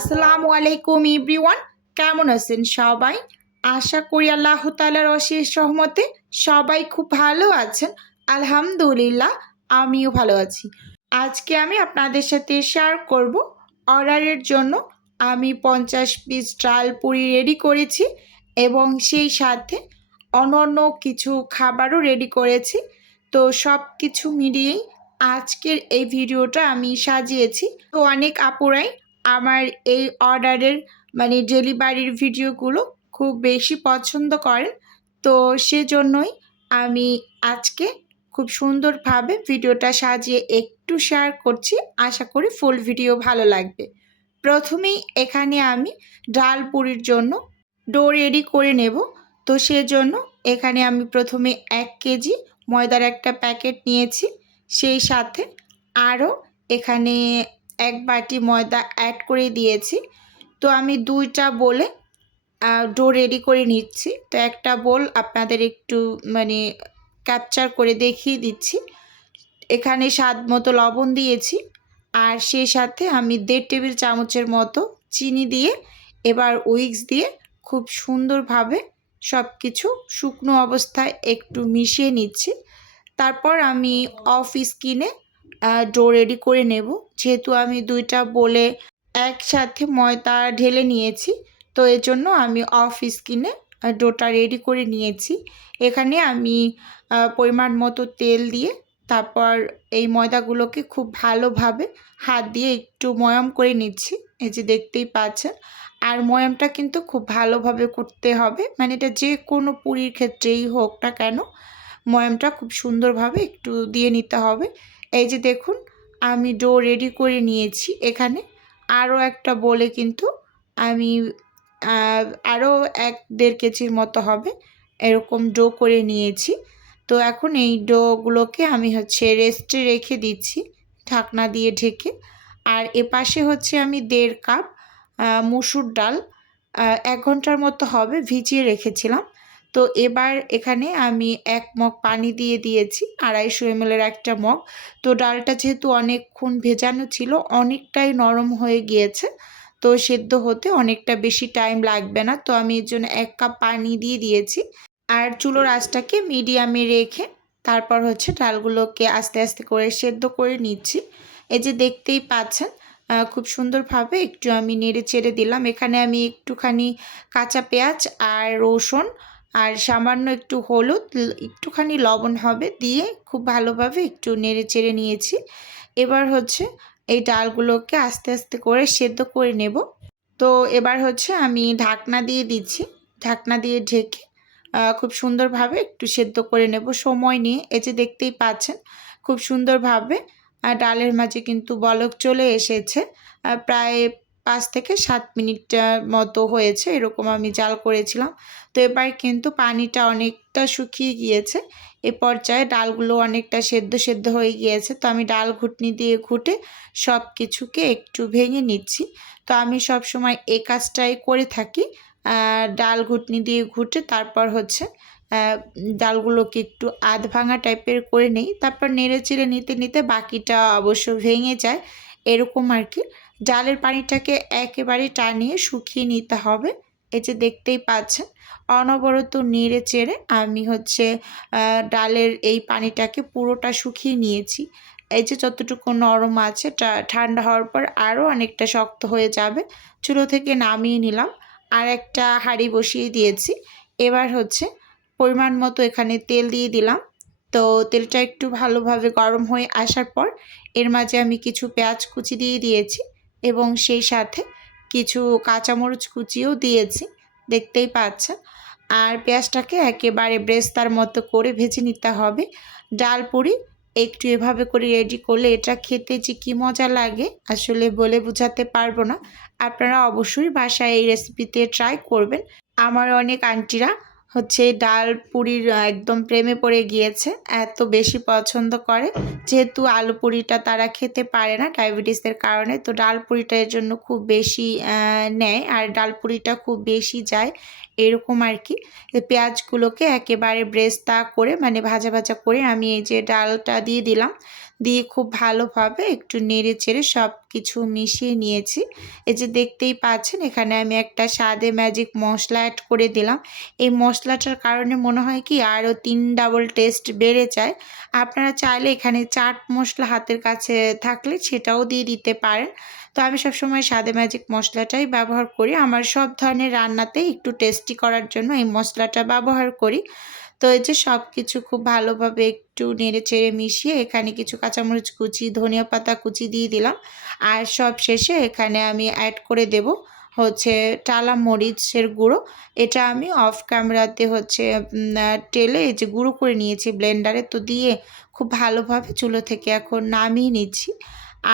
আসসালামু আলাইকুম এভরিওয়ান, কেমন আছেন সবাই? আশা করি আল্লাহ তাআলার অশেষ রহমতে সবাই খুব ভালো আছেন। আলহামদুলিল্লাহ, আমিও ভালো আছি। আজকে আমি আপনাদের সাথে শেয়ার করব অর্ডারের জন্য আমি 50 পিস ডাল পুরি রেডি করেছি এবং সেই সাথে অন্যান্য কিছু খাবারও রেডি করেছি। তো সব কিছু মিলিয়েই আজকের এই ভিডিওটা আমি সাজিয়েছি। তো অনেক আপুরাই আমার এই অর্ডারের ডেলিভারির ভিডিওগুলো খুব বেশি পছন্দ করেন। তো সেজন্যই আমি আজকে খুব সুন্দরভাবে ভিডিওটা সাজিয়ে একটু শেয়ার করছি। আশা করি ফুল ভিডিও ভালো লাগবে। প্রথমেই এখানে আমি ডাল পুরির জন্য ডো রেডি করে নেব। তো সেজন্য এখানে আমি প্রথমে 1 কেজি ময়দার একটা প্যাকেট নিয়েছি। সেই সাথে আরও এখানে 1 বাটি ময়দা অ্যাড করে দিয়েছি। তো আমি 2টা বোলে ডো রেডি করে নিচ্ছি। তো একটা বোল আপনাদের একটু ক্যাপচার করে দেখিয়ে দিচ্ছি। এখানে স্বাদ মতো লবণ দিয়েছি আর সেই সাথে আমি 1.5 টেবিল চামচের মতো চিনি দিয়ে এবার উইক্স দিয়ে খুব সুন্দরভাবে সব কিছু শুকনো অবস্থায় একটু মিশিয়ে নিচ্ছি। তারপর আমি অফ স্কিনে ডো রেডি করে নেব। যেহেতু আমি 2টা বোলে একসাথে ময়দা ঢেলে নিয়েছি, তো এর জন্য আমি অফ স্কিনে ডোটা রেডি করে নিয়েছি। এখানে আমি পরিমাণ মতো তেল দিয়ে তারপর এই ময়দাগুলোকে খুব ভালোভাবে হাত দিয়ে একটু ময়াম করে নিচ্ছি। এই যে দেখতেই পাচ্ছেন। আর ময়ামটা কিন্তু খুব ভালোভাবে করতে হবে, এটা যে কোনো পুরির ক্ষেত্রেই হোক না কেন, ময়ামটা খুব সুন্দরভাবে একটু দিয়ে নিতে হবে। এই যে দেখুন, আমি ডো রেডি করে নিয়েছি। এখানে আরও একটা বোলে কিন্তু আমি আরও 1-1.5 কেজির মতো হবে এরকম ডো করে নিয়েছি। তো এখন এই ডোগুলোকে আমি রেস্টে রেখে দিচ্ছি ঢাকনা দিয়ে ঢেকে। আর এপাশে আমি 1.5 কাপ মসুর ডাল 1 ঘন্টার মতো হবে ভিজিয়ে রেখেছিলাম। তো এবার এখানে আমি 1 মগ পানি দিয়ে দিয়েছি, 250 ml একটা মগ। তো ডালটা যেহেতু অনেকক্ষণ ভেজানো ছিল, অনেকটাই নরম হয়ে গিয়েছে। তো সেদ্ধ হতে অনেকটা বেশি টাইম লাগবে না। তো আমি এর জন্য 1 কাপ পানি দিয়ে দিয়েছি। আর চুলোর আঁচটাকে মিডিয়ামে রেখে তারপর ডালগুলোকে আস্তে আস্তে করে সেদ্ধ করে নিচ্ছি। এই যে দেখতেই পাচ্ছেন, খুব সুন্দরভাবে একটু আমি নেড়ে চেড়ে দিলাম। এখানে আমি একটুখানি কাঁচা পেঁয়াজ আর রসুন আর সামান্য একটু হলুদ, একটুখানি লবণ হবে দিয়ে খুব ভালোভাবে একটু নেড়ে চেড়ে নিয়েছি। এবার এই ডালগুলোকে আস্তে আস্তে করে সেদ্ধ করে নেব। তো এবার আমি ঢাকনা দিয়ে দিচ্ছি। ঢাকনা দিয়ে ঢেকে খুব সুন্দরভাবে একটু সেদ্ধ করে নেব সময় নিয়ে। এই যে দেখতেই পাচ্ছেন, খুব সুন্দরভাবে ডালের মাঝে কিন্তু বলক চলে এসেছে। প্রায় 5 থেকে 7 মিনিট মতো হয়েছে, এরকম আমি জাল করেছিলাম। তো এবার কিন্তু পানিটা অনেকটা শুকিয়ে গিয়েছে। এ পর্যায়ে ডালগুলো অনেকটা সেদ্ধ সেদ্ধ হয়ে গিয়েছে। তো আমি ডাল ঘুটনি দিয়ে ঘুটে সব কিছুকে একটু ভেঙে নিচ্ছি। তো আমি সব সময় এই কাজটাই করে থাকি, ডাল ঘুটনি দিয়ে ঘুটে তারপর ডালগুলোকে একটু আধ ভাঙা টাইপের করে নেই। তারপর নেড়ে চেড়ে নিতে নিতে বাকিটা অবশ্য ভেঙে যায়, এরকম আর কি। ডালের পানিটাকে একেবারে টানিয়ে শুকিয়ে নিতে হবে। এই যে দেখতেই পাচ্ছেন, অনবরত নেড়ে চেড়ে আমি ডালের এই পানিটাকে পুরোটা শুকিয়ে নিয়েছি। এই যে যতটুকু নরম আছে, ঠান্ডা হওয়ার পর আরও অনেকটা শক্ত হয়ে যাবে। চুলো থেকে নামিয়ে নিলাম, আর একটা হাঁড়ি বসিয়ে দিয়েছি। এবার পরিমাণ মতো এখানে তেল দিয়ে দিলাম। তো তেলটা একটু ভালোভাবে গরম হয়ে আসার পর এর মাঝে আমি কিছু পেঁয়াজ কুচি দিয়ে দিয়েছি এবং সেই সাথে কিছু কাঁচামরিচ কুচিও দিয়েছি, দেখতেই পাচ্ছেন। আর পেঁয়াজটাকে একেবারে ব্রেস্তার মতো করে ভেজে নিতে হবে। ডাল পুরি একটু এভাবে করে রেডি করলে এটা খেতে যে কী মজা লাগে আসলে বলে বোঝাতে পারবো না। আপনারা অবশ্যই বাসায় এই রেসিপিতে ট্রাই করবেন। আমার অনেক আন্টিরা ডাল পুরির একদম প্রেমে পড়ে গিয়েছে, এত বেশি পছন্দ করে। যেহেতু আলু পুরিটা তারা খেতে পারে না ডায়াবেটিসের কারণে, তো ডাল পুরিটা এর জন্য খুব বেশি নেয় আর ডাল পুরিটা খুব বেশি যায়, এরকম আর কি। পেঁয়াজগুলোকে একেবারে ব্রেস্তা করে মানে ভাজা ভাজা করে আমি এই যে ডালটা দিয়ে দিলাম, দিয়ে খুব ভালোভাবে একটু নেড়ে চেড়ে সব কিছু মিশিয়ে নিয়েছি। এই যে দেখতেই পাচ্ছেন এখানে আমি একটা স্বাদে ম্যাজিক মশলা অ্যাড করে দিলাম। এই মশলাটার কারণে মনে হয় কি আরও 3 ডাবল টেস্ট বেড়ে যায়। আপনারা চাইলে এখানে চাট মশলা হাতের কাছে থাকলে সেটাও দিয়ে দিতে পারেন। তো আমি সবসময় স্বাদে ম্যাজিক মশলাটাই ব্যবহার করি। আমার সব ধরনের রান্নাতেই একটু টেস্টি করার জন্য এই মশলাটা ব্যবহার করি। তো এই যে সব কিছু খুব ভালোভাবে একটু নেড়ে চেড়ে মিশিয়ে এখানে কিছু কাঁচামরিচ কুচি, ধনিয়া পাতা কুচি দিয়ে দিলাম। আর সব শেষে এখানে আমি অ্যাড করে দেব হচ্ছে টালা মরিচের গুঁড়ো। এটা আমি অফ ক্যামেরাতে হচ্ছে টেলে এই যে গুঁড়ো করে নিয়েছি ব্লেন্ডারে, তো দিয়ে খুব ভালোভাবে চুলো থেকে এখন নামিয়ে নিচ্ছি।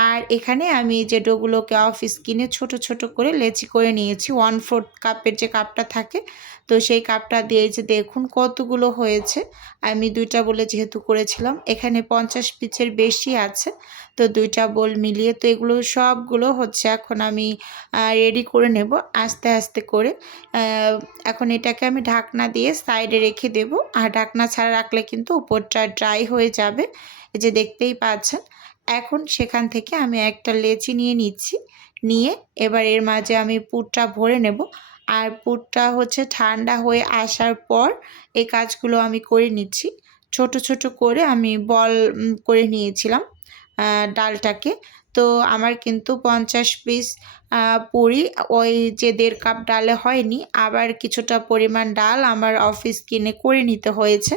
আর এখানে আমি যে ডোগুলোকে অফ স্কিনে ছোট ছোট করে লেচি করে নিয়েছি 1/4 কাপের যে কাপটা থাকে, তো সেই কাপটা দিয়ে যে দেখুন কতগুলো হয়েছে। আমি 2টা বলে যেহেতু করেছিলাম, এখানে 50 পিসের বেশি আছে, তো 2টা বোল মিলিয়ে। তো এগুলো সবগুলো হচ্ছে এখন আমি রেডি করে নেব আস্তে আস্তে করে। এখন এটাকে আমি ঢাকনা দিয়ে সাইডে রেখে দেব, আর ঢাকনা ছাড়া রাখলে কিন্তু উপরটা ড্রাই হয়ে যাবে। এই যে দেখতেই পাচ্ছেন। এখন সেখান থেকে আমি একটা লেচি নিয়ে নিচ্ছি, নিয়ে এবার এর মাঝে আমি পুরটা ভরে নেব। আর পুরটা হচ্ছে ঠান্ডা হয়ে আসার পর এই কাজগুলো আমি করে নিচ্ছি। ছোট ছোট করে আমি বল করে নিয়েছিলাম ডালটাকে। তো আমার কিন্তু 50 পিস পুরি ওই যে 1.5 কাপ ডালে হয়নি, আবার কিছুটা পরিমাণ ডাল আমার অফিস কিনে করে নিতে হয়েছে,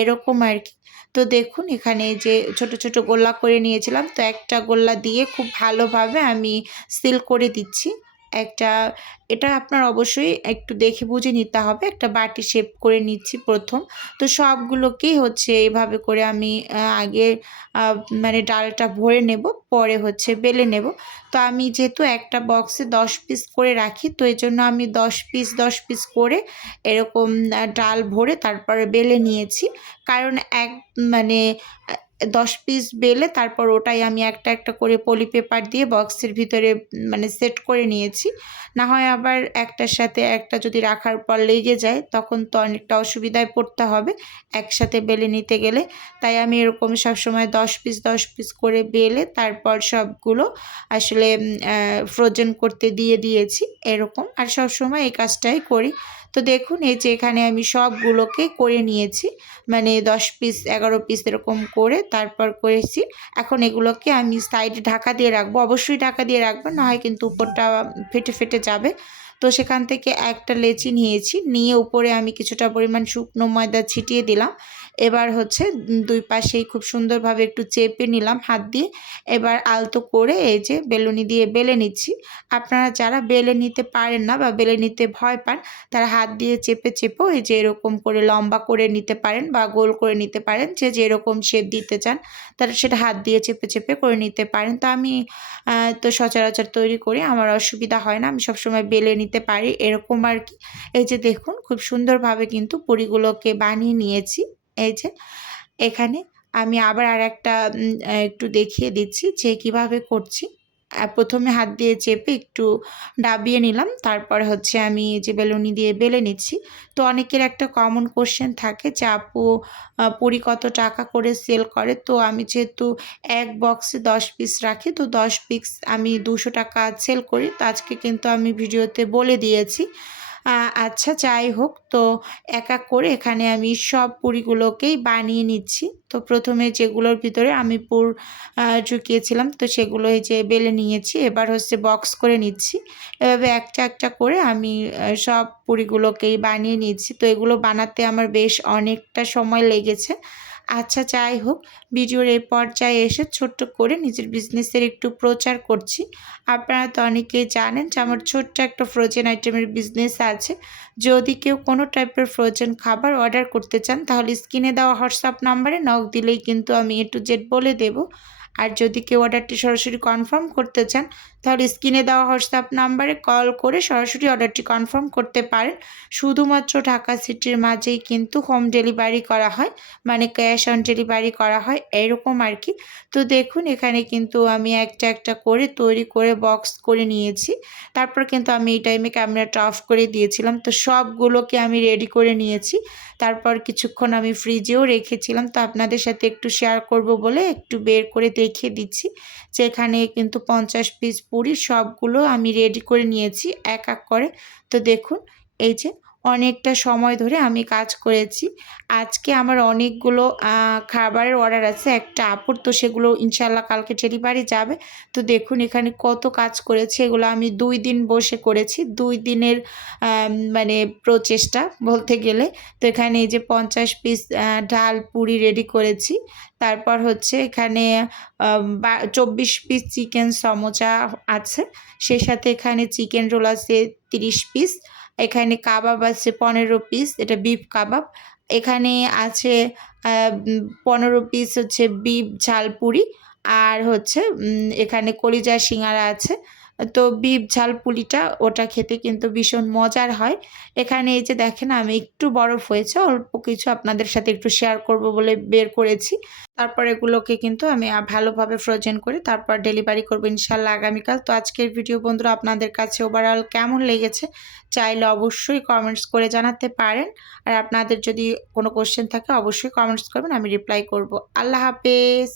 এরকম আর কি। তো দেখুন এখানে যে ছোট ছোট গোল্লা করে নিয়েছিলাম, তো একটা গোল্লা দিয়ে খুব ভালোভাবে আমি সিল করে দিচ্ছি। একটা এটা আপনার অবশ্যই একটু দেখে বুঝে নিতে হবে। একটা বাটি শেপ করে নিচ্ছি প্রথম। তো সবগুলোকেই হচ্ছে এভাবে করে আমি আগে মানে ডালটা ভরে নেব, পরে হচ্ছে বেলে নেব। তো আমি যেহেতু একটা বক্সে 10 পিস করে রাখি, তো এই জন্য আমি 10 পিস করে এরকম ডাল ভরে তারপরে বেলে নিয়েছি। কারণ মানে 10 পিস বেলে তারপর ওটাই আমি একটা একটা করে পলি পেপার দিয়ে বক্সের ভিতরে মানে সেট করে নিয়েছি। না হয় আবার একটার সাথে একটা যদি রাখার পর লেগে যায় তখন তো অনেকটা অসুবিধায় পড়তে হবে একসাথে বেলে নিতে গেলে। তাই আমি এরকম সবসময় 10 পিস করে বেলে তারপর সবগুলো আসলে ফ্রোজেন করতে দিয়ে দিয়েছি এরকম। আর সবসময় এই কাজটাই করি। তো দেখুন এই যে এখানে আমি সবগুলোকে করে নিয়েছি, মানে 10 পিস 11 পিস এরকম করে তারপর করেছি। এখন এগুলোকে আমি সাইডে ঢাকা দিয়ে রাখবো, অবশ্যই ঢাকা দিয়ে রাখবেন, না হয় কিন্তু উপরটা ফেটে ফেটে যাবে। তো সেখান থেকে একটা লেচি নিয়েছি, নিয়ে উপরে আমি কিছুটা পরিমাণ শুকনো ময়দা ছিটিয়ে দিলাম। এবার হচ্ছে 2 পাশেই খুব সুন্দরভাবে একটু চেপে নিলাম হাত দিয়ে। এবার আলতো করে এই যে বেলুনি দিয়ে বেলে নিচ্ছি। আপনারা যারা বেলে নিতে পারেন না বা বেলে নিতে ভয় পান, তারা হাত দিয়ে চেপে চেপেও এই যে এরকম করে লম্বা করে নিতে পারেন বা গোল করে নিতে পারেন, যে যেরকম শেপ দিতে চান তারা সেটা হাত দিয়ে চেপে চেপে করে নিতে পারেন। তো আমি তো সচরাচর তৈরি করি, আমার অসুবিধা হয় না, আমি সবসময় বেলে নিতে পারি এরকম আর কি। এই যে দেখুন খুব সুন্দরভাবে কিন্তু পুরিগুলোকে বানিয়ে নিয়েছি। এই যে এখানে আমি আবার আরেকটা একটু দেখিয়ে দিচ্ছি যে কিভাবে করছি। প্রথমে হাত দিয়ে চেপে একটু ডাবিয়ে নিলাম, তারপর হচ্ছে আমি যে বেলুনি দিয়ে বেলে নিচ্ছি। তো অনেকের একটা কমন কোশ্চেন থাকে যে আপু পুরি কত টাকা করে সেল করে? তো আমি যেহেতু এক বক্সে 10 পিস রাখি, তো 10 পিস আমি 200 টাকা সেল করি। তো আজকে কিন্তু আমি ভিডিওতে বলে দিয়েছি। আচ্ছা যাই হোক, তো এক এক করে এখানে আমি সব পুরিগুলোকেই বানিয়ে নিচ্ছি। তো প্রথমে যেগুলোর ভিতরে আমি পুর ঢুকিয়েছিলাম তো সেগুলো এই যে বেলে নিয়েছি, এবার হচ্ছে বক্স করে নিচ্ছি। এভাবে একটা একটা করে আমি সব পুরিগুলোকেই বানিয়ে নিচ্ছি। তো এগুলো বানাতে আমার বেশ অনেকটা সময় লেগেছে। আচ্ছা যাই হোক, ভিডিওর এই পর্যায়ে এসে ছোট্ট করে নিজের বিজনেসের একটু প্রচার করছি। আপনারা তো অনেকেই জানেন যে আমার ছোট্ট একটা ফ্রোজেন আইটেমের বিজনেস আছে। যদি কেউ কোনো টাইপের ফ্রোজেন খাবার অর্ডার করতে চান তাহলে স্ক্রিনে দেওয়া হোয়াটসঅ্যাপ নাম্বারে নক দিলেই কিন্তু আমি A to Z বলে দেব। আর যদি কেউ অর্ডারটি সরাসরি কনফার্ম করতে চান তাহলে স্ক্রিনে দেওয়া হোয়াটসঅ্যাপ নাম্বারে কল করে সরাসরি অর্ডারটি কনফার্ম করতে পারেন। শুধুমাত্র ঢাকা সিটির মাঝেই কিন্তু হোম ডেলিভারি করা হয়, মানে ক্যাশ অন ডেলিভারি করা হয় এরকম আর কি। তো দেখুন এখানে কিন্তু আমি একটা একটা করে তৈরি করে বক্স করে নিয়েছি। তারপর কিন্তু আমি এই টাইমে ক্যামেরাটা অফ করে দিয়েছিলাম। তো সবগুলোকে আমি রেডি করে নিয়েছি। তারপর কিছুক্ষণ আমি ফ্রিজেও রেখেছিলাম। তো আপনাদের সাথে একটু শেয়ার করব বলে একটু বের করে দেখিয়ে দিচ্ছি যে এখানে কিন্তু 50 পিস পুরি সবগুলো আমি রেডি করে নিয়েছি এক এক করে। তো দেখুন এই যে অনেকটা সময় ধরে আমি কাজ করেছি। আজকে আমার অনেকগুলো খাবারের অর্ডার আছে একটা আপুর, তো সেগুলো ইনশাল্লাহ কালকে ডেলিভারি যাবে। তো দেখুন এখানে কত কাজ করেছি, এগুলো আমি 2 দিন বসে করেছি, 2 দিনের মানে প্রচেষ্টা বলতে গেলে। তো এখানে এই যে 50 পিস ডাল পুরি রেডি করেছি। তারপর হচ্ছে এখানে 24 পিস চিকেন সমোচা আছে, সেই সাথে এখানে চিকেন রোল আছে 30 পিস, এখানে কাবাব আছে 15 পিস, এটা বিফ কাবাব। এখানে আছে 15 পিস হচ্ছে বিফ ঝালপুরি, আর হচ্ছে এখানে কলিজার সিঙ্গারা আছে। তো বিফ ঝালপুরিটা ওটা খেতে কিন্তু ভীষণ মজার হয়। এখানে এই যে দেখেন আমি একটু বরফ হয়েছে অল্প কিছু আপনাদের সাথে একটু শেয়ার করব বলে বের করেছি। তারপর এগুলোকে কিন্তু আমি ভালোভাবে ফ্রোজেন করে তারপর ডেলিভারি করবো ইনশাল্লাহ আগামীকাল। তো আজকের ভিডিও বন্ধুরা আপনাদের কাছে ওভারঅল কেমন লেগেছে চাইলে অবশ্যই কমেন্টস করে জানাতে পারেন। আর আপনাদের যদি কোনো কোশ্চেন থাকে অবশ্যই কমেন্টস করবেন, আমি রিপ্লাই করব। আল্লাহ হাফেজ।